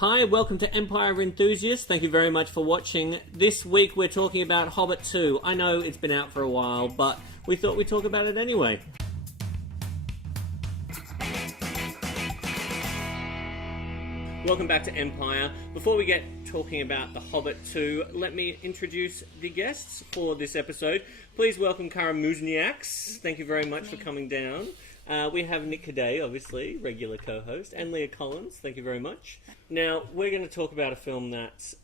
Hi, welcome to Empire Enthusiasts. Thank you very much for watching. This week we're talking about Hobbit 2. I know it's been out for a while, but we thought we'd talk about it anyway. Welcome back to Empire. Before we get talking about The Hobbit 2, let me introduce the guests for this episode. Please welcome Karin Muiznieks. Thank you very much for coming down. We have Nick Caddaye, obviously, regular co-host, and Leah Collins. Thank you very much. Now, we're going to talk about a film that...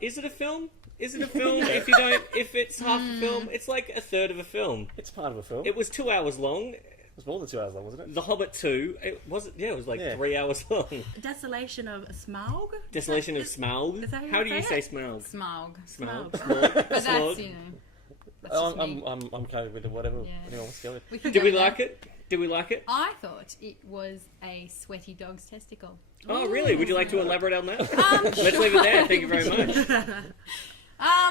is it a film? Is it a film? If it's half a film, it's like a third of a film. It's part of a film. It was 2 hours long. It was more than 2 hours long, wasn't it? The Hobbit 2, it was 3 hours long. Desolation of Smaug? Desolation of Smaug? Is that How do you say it? Smaug? Smaug. Smaug. But that's, you know... That's just me. I'm okay with it, whatever anyone wants to go with. Did we like it? Did we like it? I thought it was a sweaty dog's testicle. Oh, really? Would you like to elaborate on that? Let's leave it there. Thank you very much.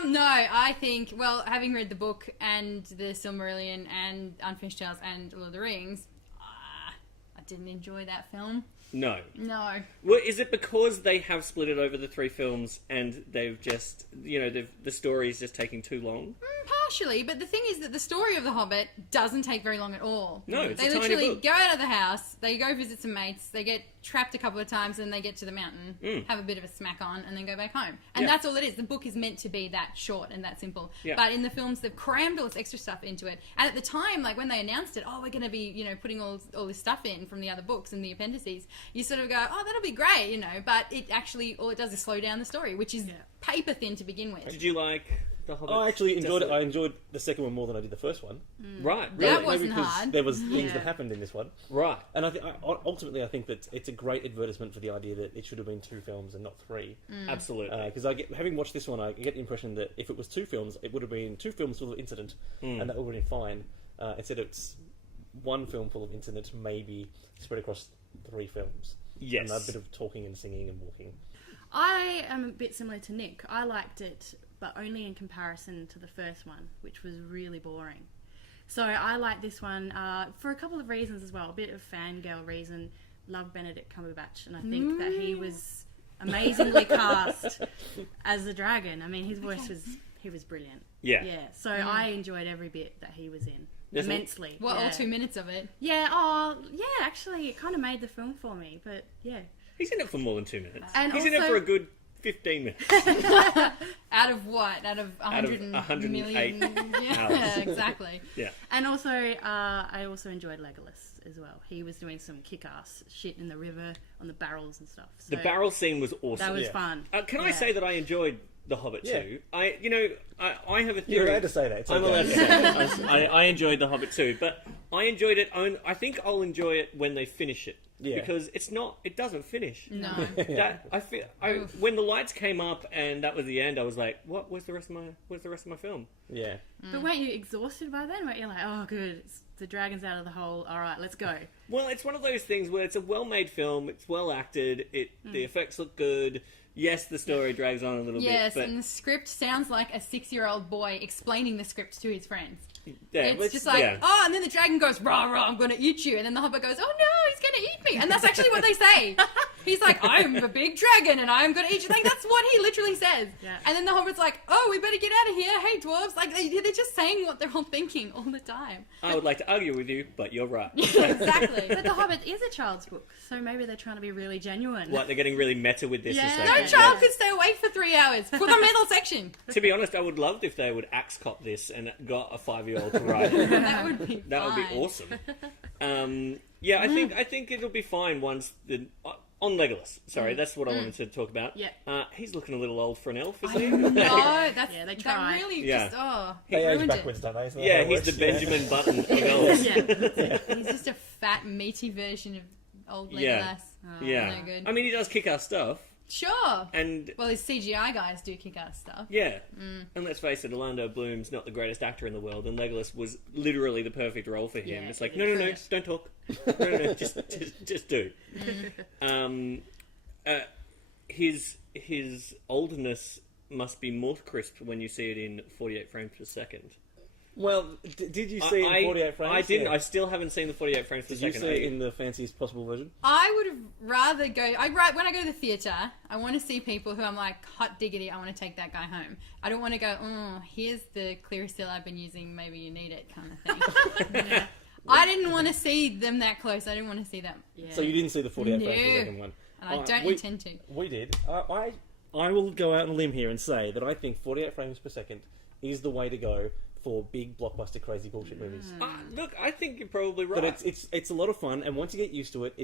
No, I think, well, having read the book and the Silmarillion and Unfinished Tales and Lord of the Rings, I didn't enjoy that film. No. No. Well, is it because they have split it over the 3 films and they've just, the story is just taking too long? Partially, but the thing is that the story of The Hobbit doesn't take very long at all. No, it's They a tiny literally book. go out of the house, they go visit some mates, they get trapped a couple of times, and they get to the mountain, have a bit of a smack on, and then go back home. And that's all it is. The book is meant to be that short and that simple. Yeah. But in the films, they've crammed all this extra stuff into it. And at the time, like when they announced it, we're going to be, putting all this stuff in from the other books and the appendices, you sort of go, that'll be great, but it actually, all it does is slow down the story, which is paper thin to begin with. Did you like The Hobbit? I actually enjoyed it. I enjoyed the second one more than I did the first one. Right. That Really? wasn't because hard. there was things that happened in this one. Right. And ultimately I think that it's a great advertisement for the idea that it should have been 2 films and not 3. Absolutely. Because having watched this one, I get the impression that if it was 2 films, it would have been 2 films full of incident, and that would have been fine. Instead it's 1 film full of incident, maybe spread across 3 films. Yes. And a bit of talking and singing and walking. I am a bit similar to Nick. I liked it, but only in comparison to the first one, which was really boring. So I like this one for a couple of reasons as well. A bit of fangirl reason. Love Benedict Cumberbatch, and I think that he was amazingly cast as the dragon. I mean, his voice was brilliant. Yeah. Yeah. So I enjoyed every bit that he was in. There's immensely. Well, all 2 minutes of it. Yeah, actually, it kind of made the film for me, but yeah. He's in it for more than 2 minutes. And He's in it also- for a good 15 minutes. Out of what? Out of 100 108 million? Yeah, hours. exactly. Yeah. And also, I also enjoyed Legolas as well. He was doing some kick-ass shit in the river on the barrels and stuff. So The barrel scene was awesome. that was fun. Can I say that I enjoyed The Hobbit too? I have a theory. You're allowed to say that. It's I'm okay. allowed to say that. I enjoyed The Hobbit too, but I enjoyed it. I think I'll enjoy it when they finish it. Yeah. Because it doesn't finish. No. When the lights came up and that was the end, I was like, what was the rest of my film? Yeah. But weren't you exhausted by then? Weren't you like, oh, good, the dragon's out of the hole. All right, let's go. Well, it's one of those things where it's a well-made film. It's well acted. The effects look good. Yes, the story drags on a little Yes, bit. and the script sounds like a 6-year-old boy explaining the script to his friends. Yeah, It's just like, and then the dragon goes, rah, rah, I'm going to eat you. And then the Hobbit goes, oh no, he's going to eat me. And that's actually what they say. He's like, I'm a big dragon and I'm going to eat you. Like, that's what he literally says. Yeah. And then the Hobbit's like, oh, we better get out of here. Hey, dwarves. Like, they're just saying what they're all thinking all the time. I would like to argue with you, but you're right. Exactly. But The Hobbit is a child's book, so maybe they're trying to be really genuine. What, they're getting really meta with this? Yeah. It's like, No child could stay awake for 3 hours for the middle section. To be honest, I would love if they would axe cop this and got a 5-year-old to write it. That would be That would be fine. awesome. I think it'll be fine once on Legolas. Sorry, that's what I wanted to talk about. Yeah. He's looking a little old for an elf, isn't he? No, that's Yeah, they that tried. really Yeah. just They age ruined backwards, it. don't they? Isn't that Yeah, how it he's the works? Benjamin Button of elves. Yeah. He's just a fat, meaty version of old Legolas. Yeah. Yeah. No good. I mean, he does kick our stuff, Sure. and Well, his CGI guys do kick ass stuff. yeah. And let's face it, Orlando Bloom's not the greatest actor in the world, and Legolas was literally the perfect role for him. Yeah, It's like, it no, is. don't talk. No, just do. His oldness must be more crisp when you see it in 48 frames per second. Well, did you see it in 48 frames? I didn't. Yeah. I still haven't seen the 48 frames per Did you second. see it in the fanciest possible version? I would have rather go. When I go to the theatre, I want to see people who I'm like, hot diggity, I want to take that guy home. I don't want to go, here's the Clearasil I've been using, maybe you need it kind of thing. Yeah. I didn't want to see them that close. I didn't want to see them. Yeah. So you didn't see the 48 frames per second one? And I don't intend to. We did. I will go out on a limb here and say that I think 48 frames per second is the way to go for big blockbuster crazy bullshit movies. Look, I think you're probably right. But it's a lot of fun, and once you get used to it,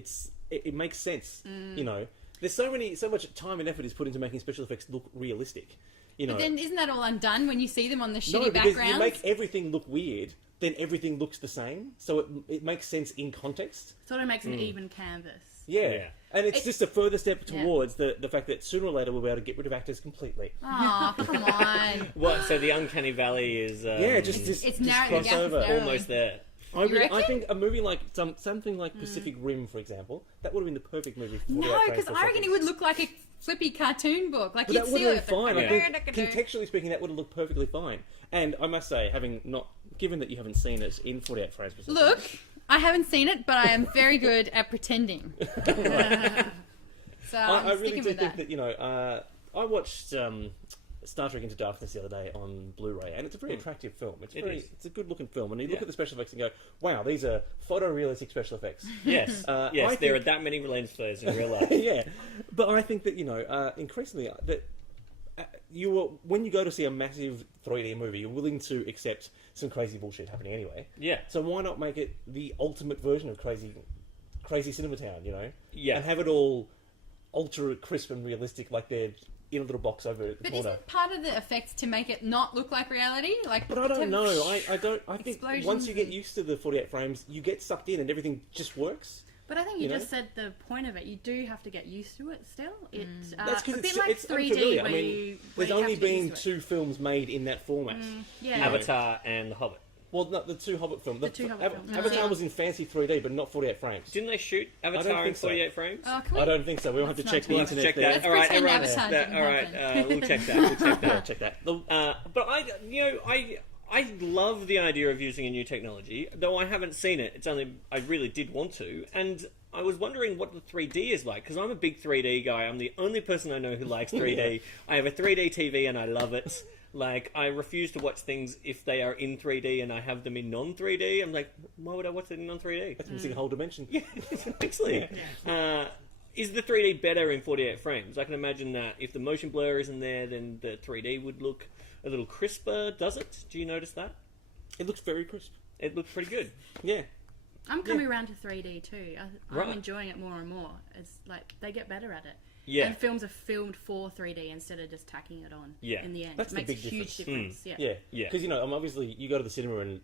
it makes sense. You know, there's so much time and effort is put into making special effects look realistic. You know, But then isn't that all undone when you see them on the shitty no, because backgrounds? you make everything look weird, then everything looks the same, so it makes sense in context. Sort of makes an even canvas. Yeah. And it's just a further step Yeah. towards the fact that sooner or later we'll be able to get rid of actors completely. Oh, come on. What? So the uncanny valley is It's narrow. cross over. almost there. I reckon? think a movie like something like Pacific Rim, for example, that would have been the perfect movie for 48 No, frames because per I reckon second. it would look like a flippy cartoon book. Like But you'd that would see have it. been fine. I Yeah. think, contextually speaking, that would have looked perfectly fine. And I must say, given that you haven't seen it in 48 frames per second. Look, I haven't seen it, but I am very good at pretending. So I'm I really sticking do with think that. that, I watched Star Trek Into Darkness the other day on Blu-ray, and it's a very attractive film. It's a good-looking film, and you look at the special effects and go, wow, these are photorealistic special effects. Yes, yes. There are that many lens flares in real life. Yeah, but I think that increasingly that when you go to see a massive 3D movie, you're willing to accept some crazy bullshit happening anyway. Yeah. So why not make it the ultimate version of crazy Cinema Town? Yeah. and have it all ultra crisp and realistic, like they're in a little box over the But corner. isn't part of the effects to make it not look like reality? Like, But I don't to- know. I don't. I think Explosions once you get and- used to the 48 frames, you get sucked in and everything just works. But I think you You know? just said the point of it. You do have to get used to it still. It's That's a because bit like it's 3D unfamiliar. where I mean, you there's have only to get been used to it. 2 films made in that format. Yeah. Avatar and The Hobbit. Well, no, the 2 Hobbit films. The 2 Hobbit films. Avatar was in fancy 3D, but not 48 frames. Didn't they shoot don't Avatar in think so. 48 frames? Oh, can we? I don't think so. We'll have to Let's check not the We'll have to internet check there. that. Let's All right, pretend everyone. Avatar didn't All right, happen. we'll check that. We'll check Yeah, that. check that. But I love the idea of using a new technology, though I haven't seen it. I really did want to, and I was wondering what the 3D is like, because I'm a big 3D guy. I'm the only person I know who likes 3D. I have a 3D TV and I love it. Like, I refuse to watch things if they are in 3D and I have them in non-3D. I'm like, why would I watch it in non-3D? That's missing a whole dimension. Yeah, actually. Is the 3D better in 48 frames? I can imagine that if the motion blur isn't there, then the 3D would look a little crisper, does it? Do you notice that? It looks very crisp. It looks pretty good. Yeah. I'm coming around to 3D too. I'm Right. enjoying it more and more. It's like they get better at it. Yeah. And films are filmed for 3D instead of just tacking it on. Yeah. In the end, That's it the makes big a huge difference. difference. Yeah. Yeah. Because, obviously, you go to the cinema and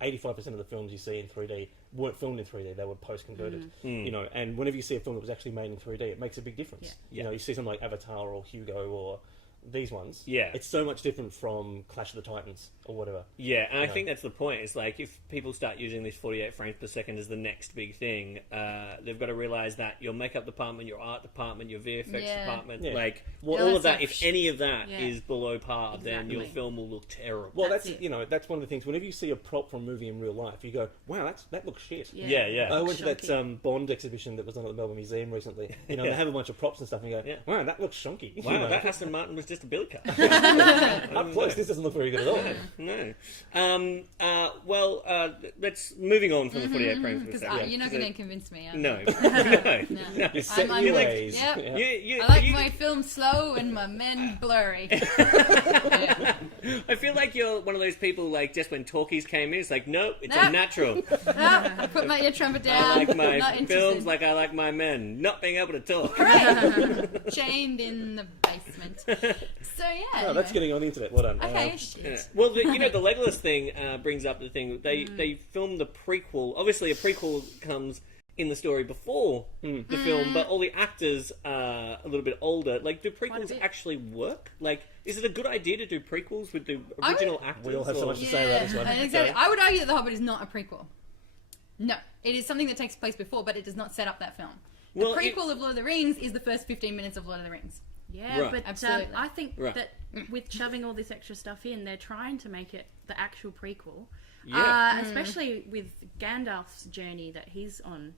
85% of the films you see in 3D weren't filmed in 3D. They were post-converted. And whenever you see a film that was actually made in 3D, it makes a big difference. Yeah. You see something like Avatar or Hugo or these ones. Yeah. It's so much different from Clash of the Titans or whatever. Yeah, and I think that's the point. It's like, if people start using this 48 frames per second as the next big thing, they've got to realise that your makeup department, your art department, your VFX Yeah. department, Yeah. like, Well, all of that's that, if any of that Yeah. is below par, then your Exactly. film will look terrible. Well, That's that's it. that's one of the things. Whenever you see a prop from a movie in real life, you go, "Wow, that looks shit." Yeah. I went to that Shonky. Bond exhibition that was on at the Melbourne Museum recently. They have a bunch of props and stuff, and you go, Yeah. "Wow, that looks shonky." Wow, that Aston Martin was just a billy cut. Up close, this doesn't look very good at all. No. Let's moving on from the 48 frames per Because second. you're not going to convince me. are you? No. No. You set I'm your like, ways. yep. Yeah. I like my film slow and my men blurry. Yeah. I feel like you're one of those people, like, just when talkies came in, it's like, nope, it's Nope. unnatural. Oh, put my ear trumpet down. I like my not films interested. like I like my men, not being able to talk. Chained in the basement. So yeah. Oh, that's anyway. getting on the internet. Well done. Okay, shit. Yeah. Well, the Legolas thing brings up the thing. They filmed the prequel. Obviously, a prequel comes in the story before the film, but all the actors are a little bit older. Like, do prequels bit. actually work? Like, is it a good idea to do prequels with the original actors? We all have so or- much to say about this one. Exactly. Okay. I would argue that The Hobbit is not a prequel. No, it is something that takes place before, but it does not set up that film. The Well, prequel of Lord of the Rings is the first 15 minutes of Lord of the Rings. Yeah, Right. but Absolutely. I think Right. that with shoving all this extra stuff in, they're trying to make it the actual prequel. Yeah. Especially with Gandalf's journey that he's on,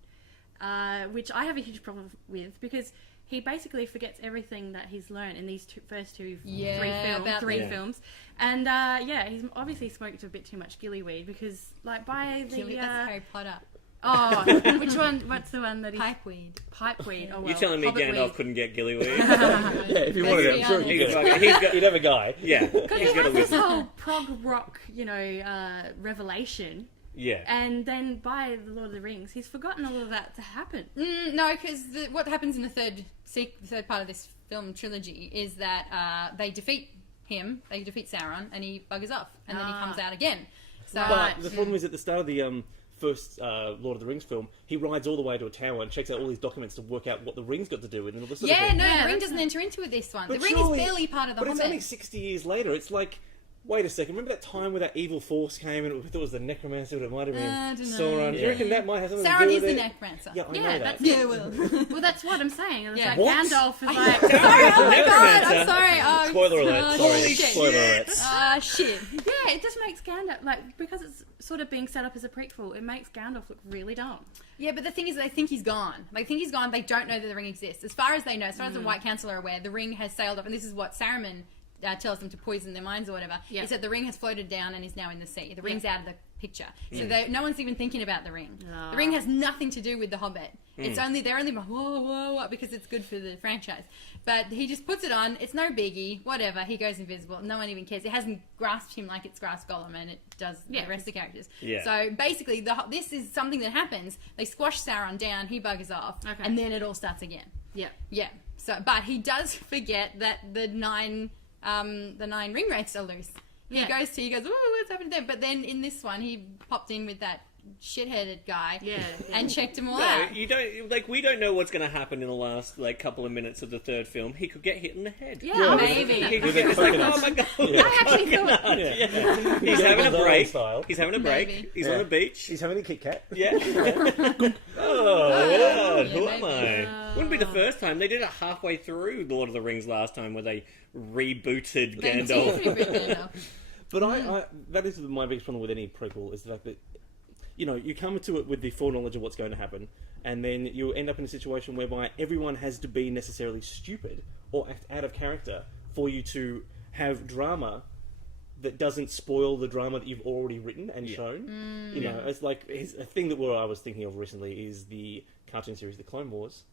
which I have a huge problem with because he basically forgets everything that he's learned in these first three films. And he's obviously smoked a bit too much gillyweed because, like, by the That's Harry Potter. oh, which one? What's the one that he Pipeweed. Pipeweed? Oh, well, You're telling me Hobbit Gandalf weed. couldn't get gillyweed? Yeah, if you wanted it, I'm sure you He's could. got- You'd have a guy. Yeah, Because he's he got a has this wizard. whole prog rock, revelation, Yeah. and then by the Lord of the Rings, he's forgotten all of that to happen. No, because what happens in the third part of this film trilogy is that they defeat him, they defeat Sauron, and he buggers off, and then he comes out again. So, Right. But the problem is at the start of the first Lord of the Rings film, he rides all the way to a tower and checks out all these documents to work out what the ring's got to do with it and all this sort of yeah, thing. no, Yeah, the ring that's doesn't enter into it this one. But The ring surely- is barely part of the But Hobbit. it's only 60 years later. It's like, wait a second, remember that time where that evil force came and we thought it was the necromancer, but it might have been I don't know. Sauron? Do you Yeah. reckon that might have something to Sauron do is with the it? necromancer. Yeah, I Yeah, know that. that's- Yeah, well. Well, that's what I'm saying. It's Yeah. like What? Gandalf is like, Sorry, oh my god, I'm Necromancer. sorry. Oh, Spoiler alert, sorry. shit. Spoiler alert. Ah, shit. yeah, it just makes Gandalf because it's sort of being set up as a prequel. It makes Gandalf look really dumb. Yeah, but the thing is, they think he's gone. They think he's gone. They don't know that the ring exists. As far as they know, as far as the White Council are aware, the ring has sailed off, and this is what Saruman tells them to poison their minds or whatever. Yeah. He said the ring has floated down and is now in the sea. The ring's out of the picture, so Mm. no one's even thinking about the ring. Ah. The ring has nothing to do with the Hobbit. It's only they're only like, whoa, whoa, whoa, because it's good for the franchise. But he just puts it on. It's no biggie. Whatever. He goes invisible. No one even cares. It hasn't grasped him like it's grasped Gollum, and it does the rest of the characters. Yeah. So basically, this is something that happens. They squash Sauron down. He buggers off, Okay. and then it all starts again. Yeah. Yeah. So, but he does forget that the nine ring wraiths are loose. He Yeah. goes, "Ooh, what's happened to them?" But then in this one, he popped in with that shit-headed guy, Yeah. and checked them all No, out. you don't. Like, we don't know what's going to happen in the last couple of minutes of the third film. He could get hit in the head. Yeah, maybe. He could With get, a it's like, coconut. oh my god. I actually thought, Yeah. He's having a Gonzalo break. style. He's having a break. Maybe. He's Yeah. on the beach. He's having a Kit Kat. Yeah. Oh, Lord, yeah, who am maybe. I? Wouldn't be the first time. They did it halfway through Lord of the Rings last time, where they rebooted they did Gandalf. reboot Gandalf. But I that is my biggest problem with any prequel is the fact that, you come to it with the foreknowledge of what's going to happen, and then you end up in a situation whereby everyone has to be necessarily stupid or act out of character for you to have drama that doesn't spoil the drama that you've already written and shown. It's like a thing that I was thinking of recently is the cartoon series The Clone Wars,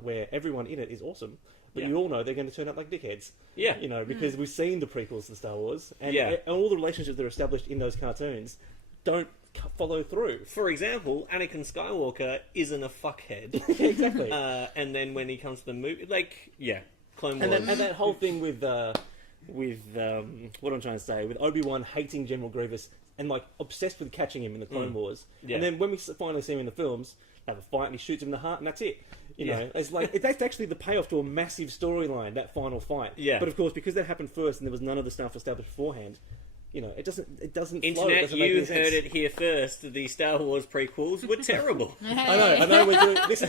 where everyone in it is awesome. But Yeah. you all know they're going to turn out like dickheads. Yeah. Because we've seen the prequels to Star Wars, and, Yeah. and all the relationships that are established in those cartoons don't follow through. For example, Anakin Skywalker isn't a fuckhead. Exactly. And then when he comes to the movie, Clone and, Wars. that whole thing with what I'm trying to say, with Obi-Wan hating General Grievous and obsessed with catching him in the Clone Wars. Yeah. And then when we finally see him in the films, they have a fight and he shoots him in the heart and that's it. It's that's actually the payoff to a massive storyline, that final fight. Yeah. But of course, because that happened first and there was none of the stuff established beforehand, it doesn't flow. It Internet, doesn't make you any sense. heard it here first. The Star Wars prequels were terrible. I know. We're doing this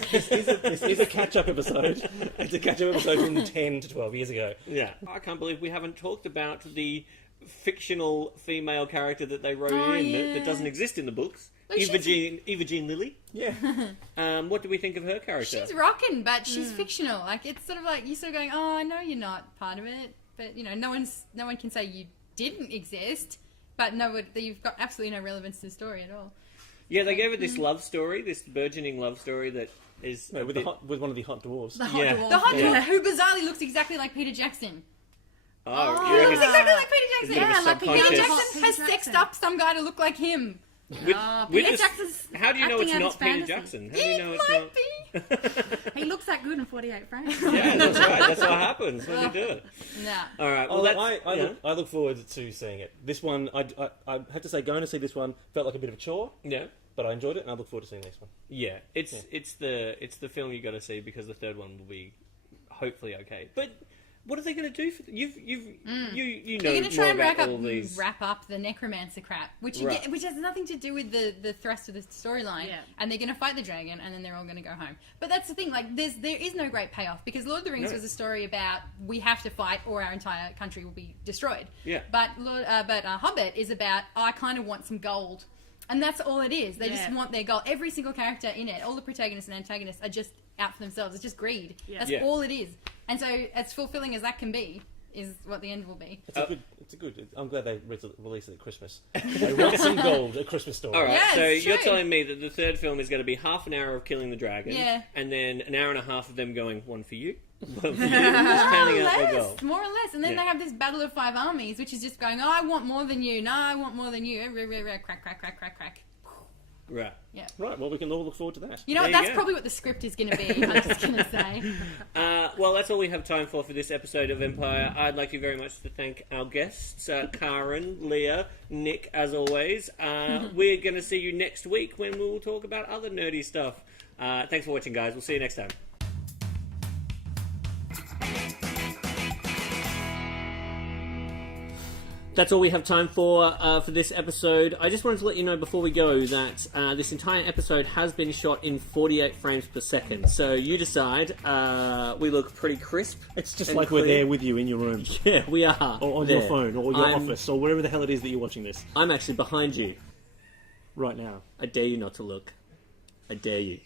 is a catch-up episode. It's a catch-up episode from 10 to 12 years ago. Yeah. I can't believe we haven't talked about the fictional female character that they wrote that doesn't exist in the books. Well, Eva Jean Lilly. Yeah. What do we think of her character? She's rocking, but she's fictional. It's sort of like you're sort of going, "Oh, I know you're not part of it," but no one can say you didn't exist. But you've got absolutely no relevance to the story at all. Yeah, they gave her this love story, this burgeoning love story that is No, with one of the hot dwarves. The hot Yeah. dwarf. The hot Yeah. dwarf who bizarrely looks exactly like Peter Jackson. Oh, He you looks reckon- exactly like Peter Is Jackson. it a bit of Yeah, like Peter Peter subconscious? Jackson. Jackson has Peter sexed Jackson. up some guy to look like him. With Peter this- Jackson's how do you know it's acting out not his Peter fantasy. Jackson? How do you He know it's might not? be. He looks that good in 48 frames. Yeah, that's right. That's what happens when you do it. Nah. All right. Well, I look forward to seeing it. This one, I have to say, going to see this one felt like a bit of a chore, yeah. but I enjoyed it, and I look forward to seeing the next one. Yeah, it's the film you got to see because the third one will be hopefully okay. But What are they going to do? You know They're going to try more and about all these. wrap up the necromancer crap, which Right. which has nothing to do with the thrust of the storyline. Yeah. And they're going to fight the dragon, and then they're all going to go home. But that's the thing. Like, there is no great payoff because Lord of the Rings was a story about we have to fight or our entire country will be destroyed. Yeah. But Hobbit is about I kind of want some gold. And that's all it is. They just Yeah. want their gold. Every single character in it, all the protagonists and antagonists are just out for themselves. It's just greed. Yeah. That's Yeah. all it is. And so, as fulfilling as that can be, is what the end will be. It's a good. I'm glad they released it at Christmas. They want some gold at Christmas story. All right, Yeah, so it's you're true. telling me that the third film is going to be half an hour of killing the dragon, Yeah. and then an hour and a half of them going, one for you, one for you, just counting out their gold. More or less. And then Yeah. they have this battle of five armies, which is just going, oh, I want more than you. No, I want more than you. Crack, crack, crack, crack, crack. Right. Yeah. Right. Well, we can all look forward to that. You know There what? you That's go. probably what the script is going to be. I'm just going to say. Well, that's all we have time for this episode of Empire. I'd like you very much to thank our guests, Karin, Leah, Nick, as always. We're going to see you next week when we will talk about other nerdy stuff. Thanks for watching, guys. We'll see you next time. That's all we have time for this episode. I just wanted to let you know before we go that this entire episode has been shot in 48 frames per second. So you decide. We look pretty crisp. It's just and like we're clear. there with you in your room, Yeah, we are. or on there. your phone, or your I'm- office, or wherever the hell it is that you're watching this I'm actually behind you. right now. I dare you not to look. I dare you.